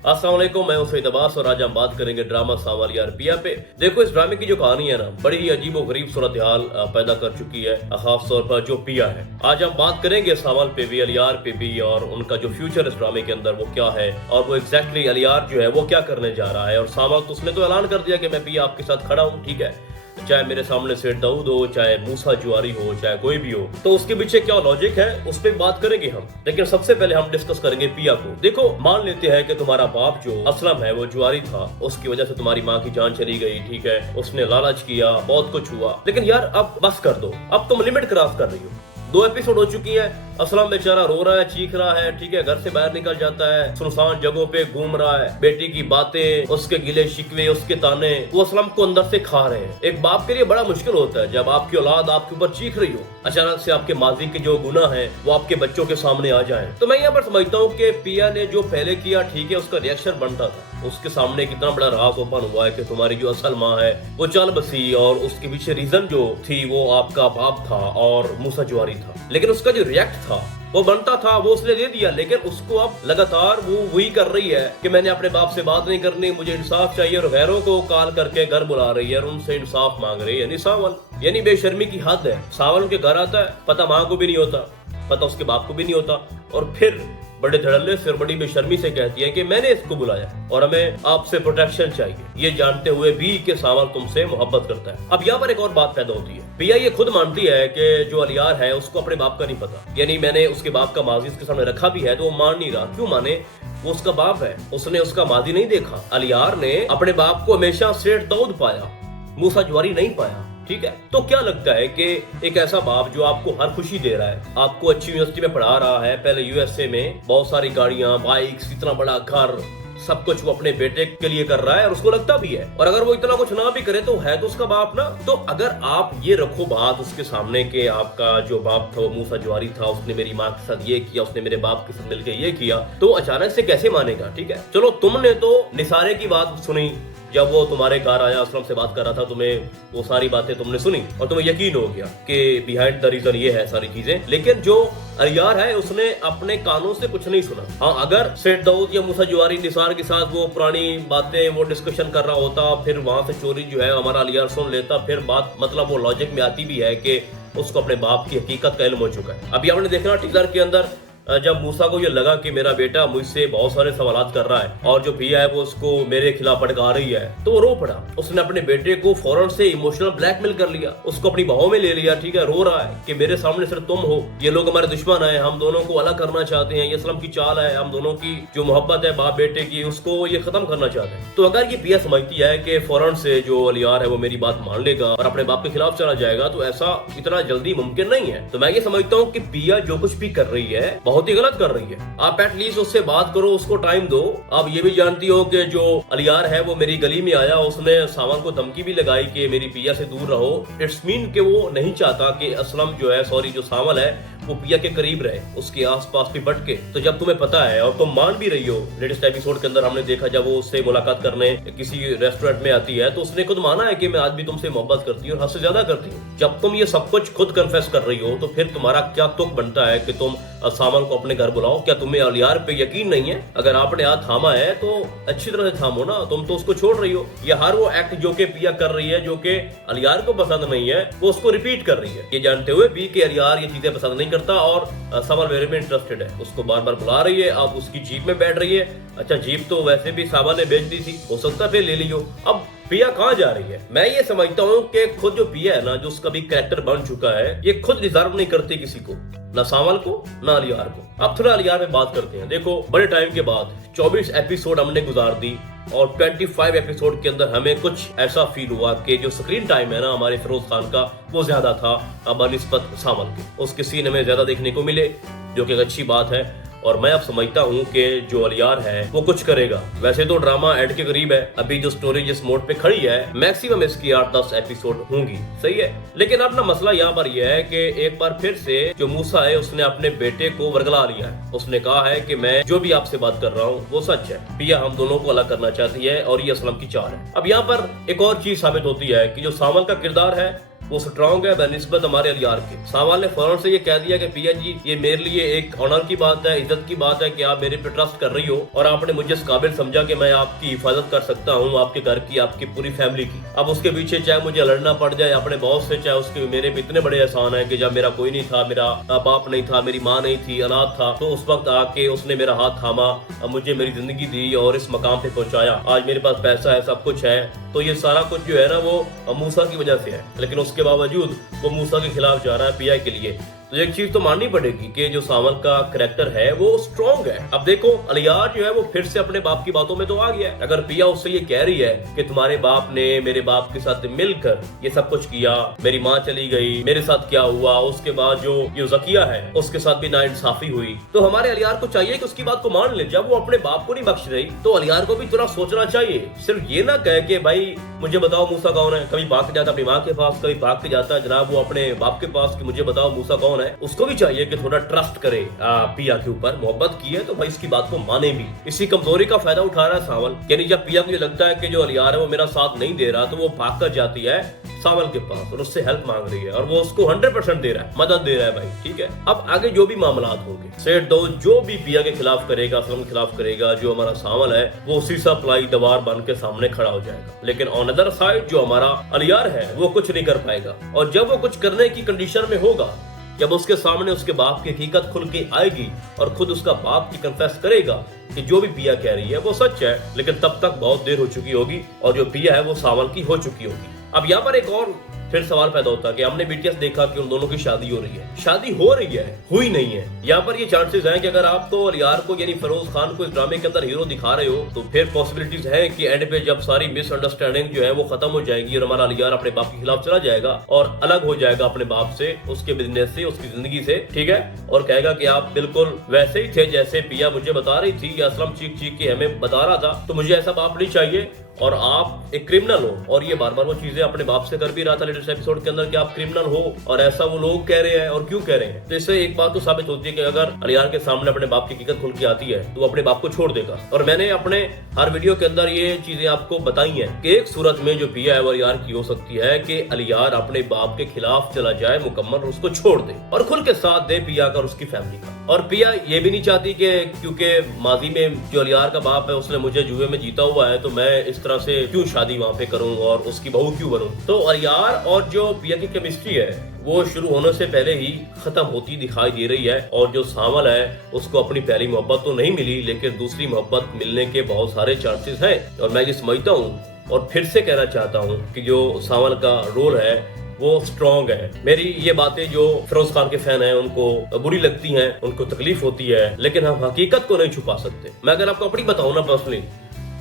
अस्सलाम वालेकुम, मैं हूं सईद अब्बास और आज हम बात करेंगे ड्रामा सावल यार पिया पे। देखो, इस ड्रामे की जो कहानी है ना, बड़ी ही अजीब और गरीब सूरत हाल पैदा कर चुकी है, खास तौर पर जो पिया है। आज हम बात करेंगे सावल पे भी, अलियार पे भी, और उनका जो फ्यूचर इस ड्रामे के अंदर वो क्या है, और वो एग्जैक्टली अलियार जो है वो क्या करने जा रहा है। और सावल तो उसने तो ऐलान कर दिया कि मैं पिया आपके साथ खड़ा हूँ, ठीक है, चाहे मेरे सामने सेठ दाऊद हो, चाहे मूसा जुआरी हो, चाहे कोई भी हो। तो उसके पीछे क्या लॉजिक है उस पर बात करेंगे हम। लेकिन सबसे पहले हम डिस्कस करेंगे पिया को। देखो, मान लेते हैं कि तुम्हारा बाप जो असलम है वो जुआरी था, उसकी वजह से तुम्हारी माँ की जान चली गई, ठीक है, उसने लालच किया, बहुत कुछ हुआ। लेकिन यार अब बस कर दो, अब तुम लिमिट क्रॉस कर रही हो। 2 एपिसोड हो चुकी है, असलम बेचारा रो रहा है, चीख रहा है, ठीक है, घर से बाहर निकल जाता है, सुनसान जगहों पे घूम रहा है, बेटी की बातें, उसके गिले शिकवे, उसके ताने, वो असलम को अंदर से खा रहे हैं। एक बाप के लिए बड़ा मुश्किल होता है जब आपकी औलाद आपके ऊपर चीख रही हो, अचानक से आपके माजी के जो गुनाह है वो आपके बच्चों के सामने आ जाए। तो मैं यहाँ पर समझता हूँ कि पिया ने जो पहले किया, ठीक है, उसका रिएक्शन बनता था। उसके सामने कितना बड़ा राज ओपन हुआ है कि तुम्हारी जो असल माँ है वो चल बसी, और उसके पीछे रीजन जो थी वो आपका बाप था और मूसा जुआरी था। लेकिन उसका जो रिएक्ट था वो बनता था, वो उसने दे दिया। लेकिन उसको अब लगातार वो वही कर रही है कि मैंने अपने बाप से बात नहीं करनी, मुझे इंसाफ चाहिए, और गैरों को कॉल करके घर बुला रही है और उनसे इंसाफ मांग रही है। यानी सावल, यानी बेशर्मी की हद है। सावल उनके घर आता है, पता माँ को भी नहीं होता, पता उसके बाप को भी नहीं होता, और फिर बड़े धड़ल्ले से और बड़ी बेशर्मी से कहती है कि मैंने इसको बुलाया और हमें आपसे प्रोटेक्शन चाहिए, ये जानते हुए भी कि सावल तुमसे मोहब्बत करता है। अब यहाँ पर एक और बात पैदा होती है। पिया ये खुद मानती है कि जो अलियार है उसको अपने बाप का नहीं पता, यानी मैंने उसके बाप का माजी उसके सामने रखा भी है तो वो मान नहीं रहा। क्यों माने? वो उसका बाप है, उसने उसका माजी नहीं देखा। अलियार ने अपने बाप को हमेशा सेठ दाऊद पाया, मूसा जुआरी नहीं पाया, ठीक है। तो क्या लगता है कि एक ऐसा बाप जो आपको हर खुशी दे रहा है, आपको अच्छी यूनिवर्सिटी में पढ़ा रहा है, पहले यूएसए में बहुत सारी गाड़ियां, बाइक्स, इतना बड़ा घर, सब कुछ वो अपने बेटे के लिए कर रहा है और उसको लगता भी है, और अगर वो इतना कुछ ना भी करे तो है तो उसका बाप ना। तो अगर आप ये रखो बात उसके सामने कि आपका जो बाप था वो मूसा जुआरी था, उसने मेरी माँ के साथ ये किया, उसने मेरे बाप के साथ मिलकर ये किया, तो अचानक से कैसे मानेगा? ठीक है, चलो तुमने तो निसारे की बात सुनी, जब वो तुम्हारे घर आया, असलम से बात कर रहा था, तुम्हें वो सारी बातें तुमने सुनी और तुम्हें यकीन हो गया कि बिहाइंड द रीजन ये है सारी चीजें। लेकिन जो अलियार है उसने अपने कानों से कुछ नहीं सुना। हाँ, अगर सेठ दाऊद या मूसा जुआरी निसार के साथ वो पुरानी बातें वो डिस्कशन कर रहा होता, फिर वहां से चोरी जो है हमारा अलियार सुन लेता, फिर बात मतलब वो लॉजिक में आती भी है कि उसको अपने बाप की हकीकत का इल्म हो चुका है। अभी आपने देखना टीजर के अंदर जब मूसा को ये लगा कि मेरा बेटा मुझसे बहुत सारे सवालात कर रहा है और जो पिया है वो उसको मेरे खिलाफ भड़का रही है, तो वो रो पड़ा। उसने अपने बेटे को फौरन से इमोशनल ब्लैकमेल कर लिया, उसको अपनी बाहों में ले लिया, ठीक है, रो रहा है कि मेरे सामने सिर्फ तुम हो, ये लोग हमारे दुश्मन है, हम दोनों को अलग करना चाहते हैं, ये असलम की चाल है, हम दोनों की जो मोहब्बत है बाप बेटे की उसको ये खत्म करना चाहते हैं। तो अगर ये पिया समझती है कि फौरन से जो अलियार है वो मेरी बात मान लेगा और अपने बाप के खिलाफ चला जाएगा, तो ऐसा इतना जल्दी मुमकिन नहीं है। तो मैं ये समझता हूँ कि पिया जो कुछ भी कर रही है बहुत ही गलत कर रही है। आप एटलीस्ट उससे बात करो, उसको टाइम दो। आप ये भी जानती हो कि जो अलियार है वो मेरी गली में आया, उसने सावल को धमकी भी लगाई कि मेरी पिया से दूर रहो। इट्स मीन कि वो नहीं चाहता कि असलम जो है, सॉरी, जो सावल है वो पिया के करीब रहे, उसके आसपास भी भटके। तो जब तुम्हें पता है और तुम मान भी रही हो, लेटेस्ट एपिसोड के अंदर हमने देखा जब वो उससे मुलाकात करने किसी रेस्टोरेंट में आती है तो उसने खुद माना है कि मैं आज भी तुमसे मोहब्बत करती हूँ और हद से ज्यादा करती हूँ। जब तुम ये सब कुछ खुद कन्फेस कर रही हो तो फिर तुम्हारा क्या तुक बनता है कि तुम सावल को अपने घर बुलाओ? क्या तुम्हें अलियार पे यकीन नहीं है? अगर आपने हाथ थामा है तो अच्छी तरह से थामो ना, तुम तो उसको छोड़ रही हो। ये हर वो एक्ट जो कि पिया कर रही है, जो कि अलियार को पसंद नहीं है, वो उसको रिपीट कर रही है, ये जानते हुए भी कि अलियार ये चीजें पसंद नहीं करता और सावल वेरी में इंटरेस्टेड है। उसको बार बार बुला रही है, अब उसकी जीप में बैठ रही है। अच्छा, जीप तो वैसे भी सावल ने बेच दी थी, हो सकता है फिर ले लियो। अब पिया कहाँ जा रही है? मैं ये समझता हूँ कि खुद जो पिया है ना, जो उसका भी कैरेक्टर बन चुका है, ये खुद डिजर्व नहीं करती किसी को, ना सावल को ना अलियार को। अब थोड़ा अलियार में बात करते हैं। देखो, बड़े टाइम के बाद 24 एपिसोड हमने गुजार दी और 25 एपिसोड के अंदर हमें कुछ ऐसा फील हुआ कि जो स्क्रीन टाइम है ना हमारे फिरोज खान का वो ज्यादा था बनिस्बत सावल के। उसके सीन हमें ज्यादा देखने को मिले, जो कि एक अच्छी बात है। और मैं अब समझता हूँ कि जो अलियार है वो कुछ करेगा। वैसे तो ड्रामा एंड के करीब है, अभी जो स्टोरी जिस मोड पे खड़ी है मैक्सिमम इसकी 8-10 एपिसोड होंगी, सही है। लेकिन अपना मसला यहाँ पर यह है कि एक बार फिर से जो मूसा है उसने अपने बेटे को वरगला लिया है। उसने कहा है कि मैं जो भी आपसे बात कर रहा हूँ वो सच है, पिया हम दोनों को अलग करना चाहती है और ये असलम की चाल है। अब यहाँ पर एक और चीज साबित होती है कि जो सावल का किरदार है वो स्ट्रॉन्ग है बनिस्बत हमारे अलियार के। सामाल ने फौरन से ये कह दिया कि पिया जी ये मेरे लिए एक ऑनर की बात है, इज्जत की बात है कि आप मेरे पे ट्रस्ट कर रही हो और आपने मुझे इस काबिल समझा कि मैं आपकी हिफाजत कर सकता हूँ, आपके घर की, आपकी पूरी फैमिली की। अब उसके पीछे चाहे मुझे लड़ना पड़ जाए अपने बॉस से, चाहे उसके मेरे पे इतने बड़े एहसान है कि जब मेरा कोई नहीं था, मेरा बाप नहीं था, मेरी माँ नहीं थी, अनाथ था, तो उस वक्त आके उसने मेरा हाथ थामा, मुझे मेरी जिंदगी दी और इस मकाम पे पहुंचाया। आज मेरे पास पैसा है, सब कुछ है, तो ये सारा कुछ जो है ना वो मूसा की वजह से है। लेकिन उसके बावजूद वो मूसा के खिलाफ जा रहा है पिया के लिए। तो एक चीज तो माननी पड़ेगी कि जो सावल का करैक्टर है वो स्ट्रॉन्ग है। अब देखो अलियार जो है वो फिर से अपने बाप की बातों में तो आ गया है। अगर पिया उससे ये कह रही है कि तुम्हारे बाप ने मेरे बाप के साथ मिलकर ये सब कुछ किया, मेरी माँ चली गई, मेरे साथ क्या हुआ, उसके बाद जो ये ज़किया है उसके साथ भी नाइंसाफी हुई, तो हमारे अलियार को चाहिए कि उसकी बात को मान ले। जब वो अपने बाप को नहीं बख्श रही तो अलियार को भी थोड़ा सोचना चाहिए। सिर्फ ये ना कहे कि भाई मुझे बताओ मूसा कौन है, कभी भाग के जाता अपनी माँ के पास, कभी भाग के जाता है जनाब वो अपने बाप के पास कि मुझे बताओ मूसा कौन है। उसको भी चाहिए कि थोड़ा ट्रस्ट करे पिया के ऊपर, मोहब्बत की है तो भाई इसकी बात को माने भी। इसी कमजोरी का फायदा उठा रहा है सावल। यानी जब पिया को ये लगता है कि जो अलियार है वो मेरा साथ नहीं दे रहा तो वो भाग कर जाती है सावल के पास और उससे हेल्प मांग रही है और वो उसको 100% दे रहा है, मदद दे रहा है भाई, ठीक है। अब आगे जो भी मामलात होंगे सेठ दो जो भी पिया के खिलाफ करेगा, असलम के खिलाफ करेगा, जो हमारा सावल है वो उसी सा प्लाई दवार बन के सामने खड़ा हो जाएगा। लेकिन ऑन अदर साइड जो हमारा अलियार है वो कुछ नहीं कर पाएगा। और जब वो कुछ करने की कंडीशन में होगा, जब उसके सामने उसके बाप की हकीकत खुल के आएगी और खुद उसका बाप की कन्फेस करेगा कि जो भी पिया कह रही है वो सच है, लेकिन तब तक बहुत देर हो चुकी होगी और जो पिया है वो सावल की हो चुकी होगी। अब यहाँ पर एक और फिर सवाल पैदा होता है कि हमने बीटीएस देखा कि उन दोनों की शादी हो रही है, शादी हो रही है, हुई नहीं है। यहाँ पर ये चांसेस हैं कि अगर आप तो अलियार को यानी फिरोज खान को इस ड्रामे के अंदर हीरो दिखा रहे हो तो फिर पॉसिबिलिटीज है कि एंड पे जब सारी मिसअंडरस्टैंडिंग जो है वो खत्म हो जाएगी और हमारा अलियार अपने बाप के खिलाफ चला जाएगा और अलग हो जाएगा अपने बाप से, उसके बिजनेस से, उसकी जिंदगी से, ठीक है, और कहेगा कि आप बिल्कुल वैसे ही थे जैसे पिया मुझे बता रही थी या असलम चीख चीख के हमें बता रहा था, तो मुझे ऐसा बाप नहीं चाहिए और आप एक क्रिमिनल हो। और ये बार बार वो चीजें अपने बाप से कर भी रहा था लेटेस्ट एपिसोड के अंदर कि आप क्रिमिनल हो और ऐसा वो लोग कह रहे हैं और क्यों कह रहे हैं। तो इससे एक बात तो साबित होती है कि अगर अलियार के सामने अपने बाप की हकीकत खुल के आती है तो अपने बाप को छोड़ देगा। और मैंने अपने हर वीडियो के अंदर ये चीजें आपको बताई हैं कि एक सूरत में जो पिया है वो अलियार की हो सकती है कि अलियार अपने बाप के खिलाफ चला जाए मुकम्मल, उसको छोड़ दे और खुल के साथ दे पिया का और उसकी फैमिली का। और पिया ये भी नहीं चाहती कि क्योंकि माजी में जो अलियार का बाप है उसने मुझे जुए में जीता हुआ है तो मैं इस तरह से क्यों शादी वहां पे करूं और उसकी बहू क्यों बनूं। तो अलियार और जो पिया की केमिस्ट्री है वो शुरू होने से पहले ही खत्म होती दिखाई दे रही है। और जो सावल है उसको अपनी पहली मोहब्बत तो नहीं मिली लेकिन दूसरी मोहब्बत मिलने के बहुत सारे चांसेस हैं। और मैं ये समझता हूँ और फिर से कहना चाहता हूँ कि जो सावल का रोल है वो स्ट्रॉन्ग है। मेरी ये बातें जो फिरोज खान के फैन हैं उनको बुरी लगती हैं, उनको तकलीफ होती है, लेकिन हम हकीकत को नहीं छुपा सकते। मैं अगर आपको अपनी बताऊं ना पर्सनली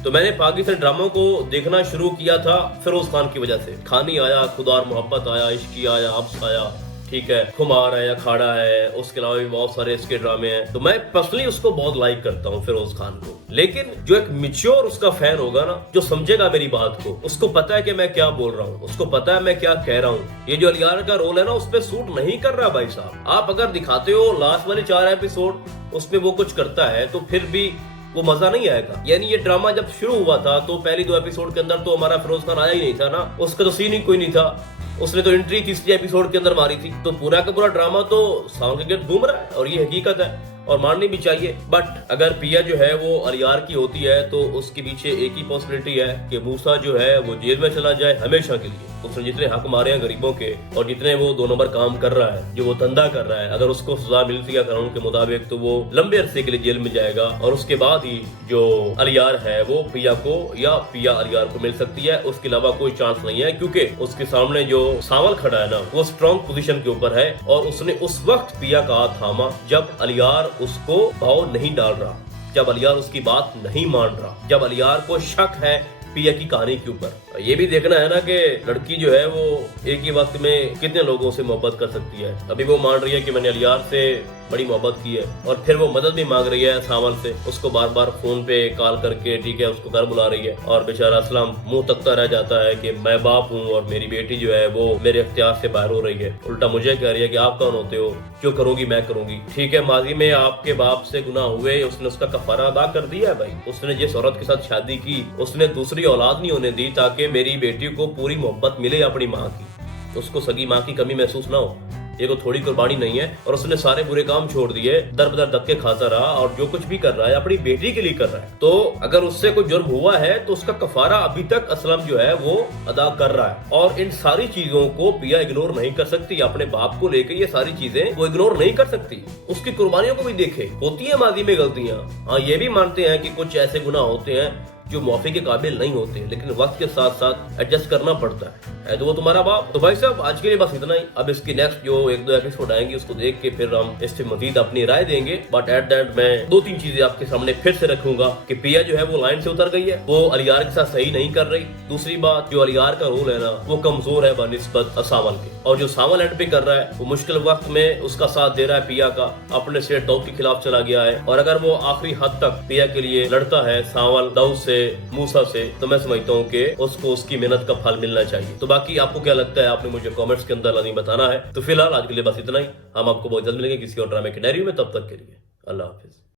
तो मैंने पाकिस्तानी ड्रामों को देखना शुरू किया था फिरोज खान की वजह से। खानी आया, खुदा और मोहब्बत आया, इश्की आया, अब्स आया, ठीक है, खुमार है, अखाड़ा है, उसके अलावा भी बहुत सारे इसके ड्रामे हैं। तो मैं पर्सनली उसको बहुत लाइक करता हूँ फिरोज खान को। लेकिन जो एक मिच्योर उसका फैन होगा ना, जो समझेगा मेरी बात को, उसको पता है कि मैं क्या बोल रहा हूँ, उसको पता है मैं क्या कह रहा हूँ। ये जो अलियार का रोल है ना उस पर सूट नहीं कर रहा भाई साहब। आप अगर दिखाते हो लास्ट वाले 4 एपिसोड उसमें वो कुछ करता है तो फिर भी वो मजा नहीं आएगा। यानी ये ड्रामा जब शुरू हुआ था तो पहली 2 एपिसोड के अंदर तो हमारा फिरोज खान आया ही नहीं था ना, उसका तो सीन ही कोई नहीं था। उसने तो एंट्री तीसरी एपिसोड के अंदर मारी थी। तो पूरा का पूरा ड्रामा तो साउंड के घूम रहा है और ये हकीकत है और माननी भी चाहिए। बट अगर पिया जो है वो अलियार की होती है तो उसके पीछे एक ही पॉसिबिलिटी है कि मूसा जो है वो जेल में चला जाए हमेशा के लिए। उसने जितने हक मारे हैं गरीबों के और जितने वो 2 नंबर काम कर रहा है, जो वो धंधा कर रहा है, अगर उसको सजा मिलती है कानून के मुताबिक तो वो लंबे अरसे के लिए जेल में जाएगा। और उसके बाद ही जो अलियार है वो पिया को या पिया अलियार को मिल सकती है। उसके अलावा कोई चांस नहीं है क्योंकि उसके सामने जो सावल खड़ा है ना वो स्ट्रॉन्ग पोजीशन के ऊपर है और उसने उस वक्त पिया का हाथ थामा जब अलियार उसको भाव नहीं डाल रहा, जब अलियार उसकी बात नहीं मान रहा, जब अलियार को शक है पिया की कहानी के ऊपर। ये भी देखना है ना कि लड़की जो है वो एक ही वक्त में कितने लोगों से मोहब्बत कर सकती है। अभी वो मान रही है कि मैंने अलियार से बड़ी मोहब्बत की है और फिर वो मदद भी मांग रही है सावल से, उसको बार बार फोन पे कॉल करके, ठीक है, उसको घर बुला रही है। और बेचारा असलम मुंह तकता रह जाता है कि मैं बाप हूँ और मेरी बेटी जो है वो मेरे इख्तियार से बाहर हो रही है। उल्टा मुझे कह रही है कि आप कौन होते हो, क्यों करूंगी, मैं करूंगी। ठीक है, माजी में आपके बाप से गुनाह हुए, उसने उसका कफारा अदा कर दिया है भाई। उसने जिस औरत के साथ शादी की उसने दूसरी औलाद नहीं होने दी ताकि मेरी बेटी को पूरी मोहब्बत मिले अपनी माँ की। उसको सगी माँ की कमी महसूस ना हो। ये कोई थोड़ी कुर्बानी नहीं है और उसने सारे बुरे काम छोड़ दिए, दर बदर धक्के खाता रहा और जो कुछ भी कर रहा है अपनी बेटी के लिए कर रहा है। तो अगर उससे कोई जुर्म हुआ है तो उसका कफारा अभी तक असलम जो है वो अदा कर रहा है। और इन सारी चीजों को पिया इग्नोर नहीं कर सकती। अपने बाप को लेकर ये सारी चीजें वो इग्नोर नहीं कर सकती। उसकी कुर्बानियों को भी देखे, होती है माजी में गलतियां। हाँ, ये भी मानते हैं कि कुछ ऐसे गुनाह होते हैं जो माफी के काबिल नहीं होते, लेकिन वक्त के साथ साथ एडजस्ट करना पड़ता है तो वो तुम्हारा बाप। तो भाई साहब, आज के लिए बस इतना ही। अब इसकी नेक्स्ट जो 1-2 एपिसोड आएंगे उसको देख के फिर हम इस पे मजीद अपनी राय देंगे। बट एट द एंड मैं 2-3 चीजें आपके सामने फिर से रखूंगा कि पिया जो है वो लाइन से उतर गई है, वो अलियार के साथ सही नहीं कर रही। दूसरी बात, जो अलियार का रोल है ना वो कमजोर है बनिस्बत सावल के, और जो सावल एंड पे कर रहा है वो मुश्किल वक्त में उसका साथ दे रहा है पिया का, अपने सेठ दाऊद के खिलाफ चला गया है। और अगर वो आखिरी हद तक पिया के लिए लड़ता है सावल दाऊद से, मूसा से, तो मैं समझता हूँ कि उसको उसकी मेहनत का फल मिलना चाहिए। तो बाकी आपको क्या लगता है आपने मुझे कमेंट्स के अंदर लाजमी बताना है। तो फिलहाल आज के लिए बस इतना ही। हम आपको बहुत जल्द मिलेंगे किसी और ड्रामे के डायरी में। तब तक के लिए अल्लाह हाफिज।